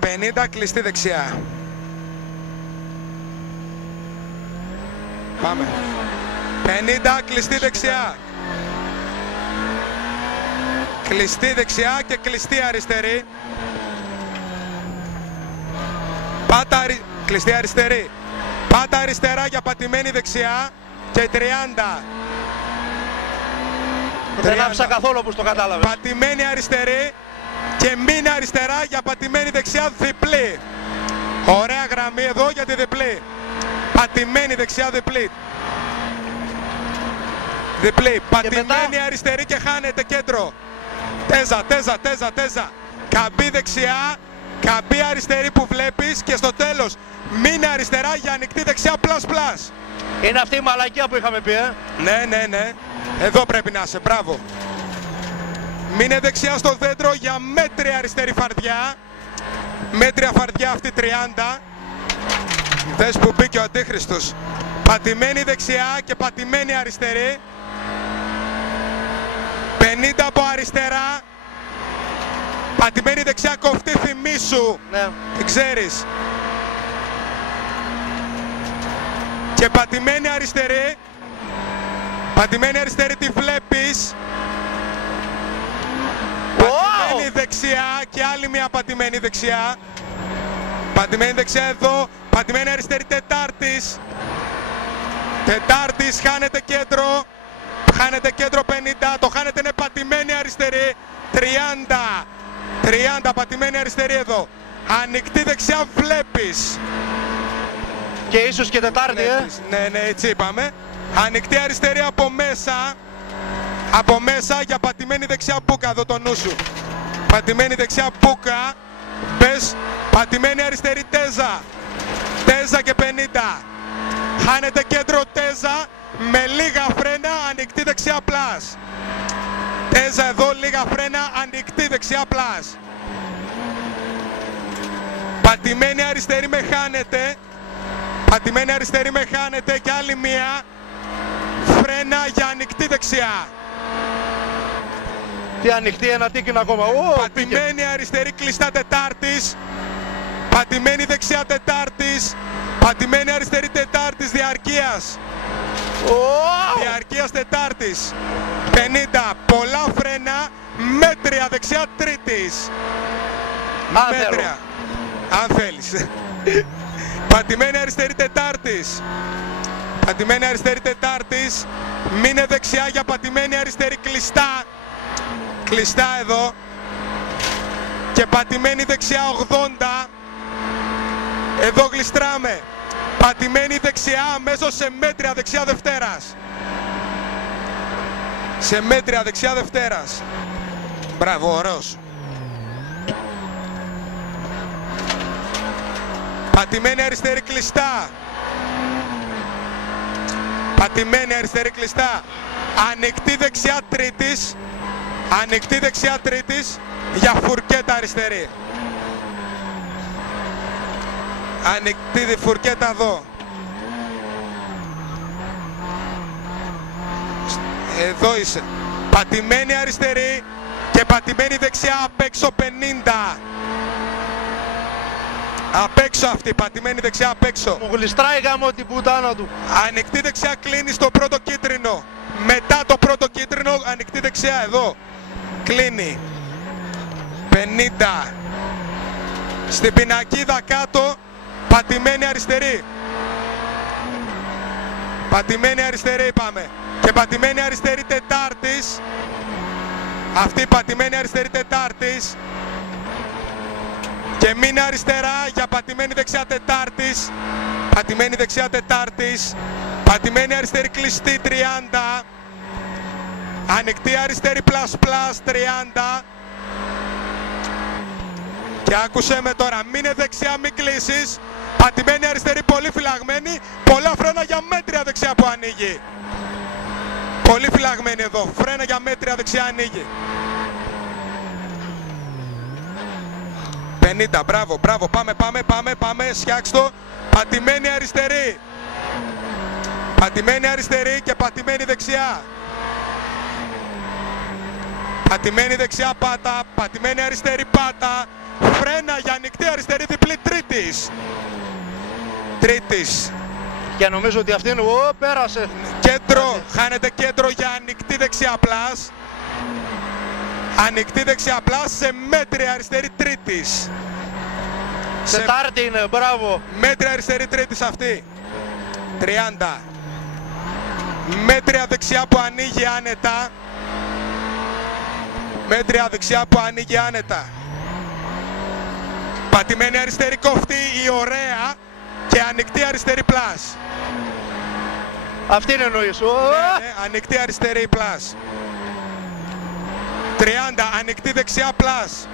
50 κλειστή δεξιά. Πάμε. 50 κλειστή δεξιά. Κλειστή δεξιά και κλειστή αριστερή. Πάτα κλειστή αριστερή. Πάτα αριστερά για πατημένη δεξιά και 30. Δεν άφησα καθόλου όπως το κατάλαβες. Πατημένη αριστερή και μείνε αριστερά για πατημένη δεξιά διπλή. Ωραία γραμμή εδώ για τη διπλή. Πατημένη δεξιά διπλή. Διπλή. Πατημένη αριστερή και χάνεται κέντρο. Τέζα, τέζα, τέζα, τέζα. Καμπή δεξιά, καμπή αριστερή που βλέπεις και στο τέλος μείνε αριστερά για ανοιχτή δεξιά πλάς πλάς. Είναι αυτή η μαλακία που είχαμε πει, Ναι, ναι, ναι. Εδώ πρέπει να είσαι, μπράβο. Μείνε δεξιά στο δέντρο για μέτρια αριστερή φαρδιά. Μέτρια φαρδιά αυτή 30. Δες που μπήκε ο Αντίχριστος. Πατημένη δεξιά και πατημένη αριστερή. 50 από αριστερά. Πατημένη δεξιά κοφτή θυμίσου. Ναι. Τι ξέρεις. Και πατημένη αριστερή. Πατημένη αριστερή τη βλέπεις. Πατημένη δεξιά και άλλη μια πατημένη δεξιά. Πατημένη δεξιά εδώ. Πατημένη αριστερή τετάρτης. Τετάρτης χάνεται κέντρο. Χάνεται κέντρο 50. Το χάνεται, είναι πατημένη αριστερή. 30. 30 πατημένη αριστερή εδώ. Ανοιχτή δεξιά βλέπεις. Και ίσως και τετάρτη, Ναι, ναι, έτσι είπαμε. Ανοιχτή αριστερή από μέσα. Από μέσα για πατημένη δεξιά μπούκα εδώ το νου σου. Πατημένη δεξιά μπούκα. Μπες. Πατημένη αριστερή τέζα. Τέζα και 50. Χάνεται κέντρο τέζα με λίγα φρένα, ανοιχτή δεξιά πλάς. Τέζα εδώ, λίγα φρένα, ανοιχτή δεξιά πλάς. Πατημένη αριστερή με χάνεται. Πατημένη αριστερή με χάνεται και άλλη μία. Φρένα για ανοιχτή δεξιά. Τι ανοιχτή, ένα τίκινο ακόμα. Πατημένη αριστερή κλειστά τετάρτης. Πατημένη δεξιά τετάρτης. Πατημένη αριστερή τετάρτης διαρκείας. Διαρκείας τετάρτης. 50. Πολλά φρένα. Μέτρια δεξιά τρίτης. Μέτρια. Αν θέλεις. Πατημένη αριστερή τετάρτης. Πατημένη αριστερή τετάρτης. Μείνε δεξιά για πατημένη αριστερή κλειστά. Κλειστά εδώ. Και πατημένη δεξιά 80. Εδώ γλιστράμε. Πατημένη δεξιά αμέσως σε μέτρια δεξιά Δευτέρας. Σε μέτρια δεξιά Δευτέρας. Μπράβο, ωραίος. Πατημένη αριστερή κλειστά. Πατημένη αριστερή κλειστά. Ανοιχτή δεξιά τρίτης. Ανοιχτή δεξιά τρίτης για φουρκέτα αριστερή. Ανοιχτή φουρκέτα εδώ. Εδώ είσαι. Πατημένη αριστερή και πατημένη δεξιά απ' έξω 50. Απ' έξω αυτή, πατημένη δεξιά απ' έξω. Μου γλιστράει γάμο την πουτάνα του. Ανοιχτή δεξιά κλείνει στο πρώτο κίτρινο. Μετά το πρώτο κίτρινο, ανοιχτή δεξιά εδώ. Κλείνει. 50. Στην πινακίδα κάτω, πατημένη αριστερή. Πατημένη αριστερή πάμε. Και πατημένη αριστερή τετάρτης. Αυτή η πατημένη αριστερή τετάρτης. Και μείνε αριστερά για πατημένη δεξιά τετάρτης. Πατημένη δεξιά τετάρτης. Πατημένη αριστερή κλειστή 30. Ανοιχτή αριστερή πλάς πλάς 30. Και άκουσέ με τώρα, μείνε δεξιά, μην κλείσεις. Πατημένη αριστερή πολύ φυλαγμένη. Πολλά φρένα για μέτρια δεξιά που ανοίγει. Πολύ φυλαγμένη εδώ, φρένα για μέτρια δεξιά ανοίγει. 50, μπράβο, μπράβο, πάμε, σιάξ' το. Πατημένη αριστερή. Πατημένη αριστερή και πατημένη δεξιά. Πατημένη δεξιά πάτα, πατημένη αριστερή πάτα. Φρένα για ανοιχτή αριστερή διπλή τρίτης. Τρίτης. Και νομίζω ότι αυτή είναι... Ω, πέρασε. Κέντρο, χάνεται κέντρο για ανοιχτή δεξιά πλάς. Ανοιχτή δεξιά πλάς σε μέτρια αριστερή τρίτης. Τετάρτη είναι, μπράβο. Μέτρια αριστερή τρίτης αυτή. 30. Μέτρια δεξιά που ανοίγει άνετα. Μέτρια δεξιά που ανοίγει άνετα. Πατημένη αριστερή κοφτή η ωραία και ανοιχτή αριστερή πλάς. Αυτή είναι εννοείς. Ανοιχτή αριστερή πλάς. 30. Ανοιχτή δεξιά πλάς.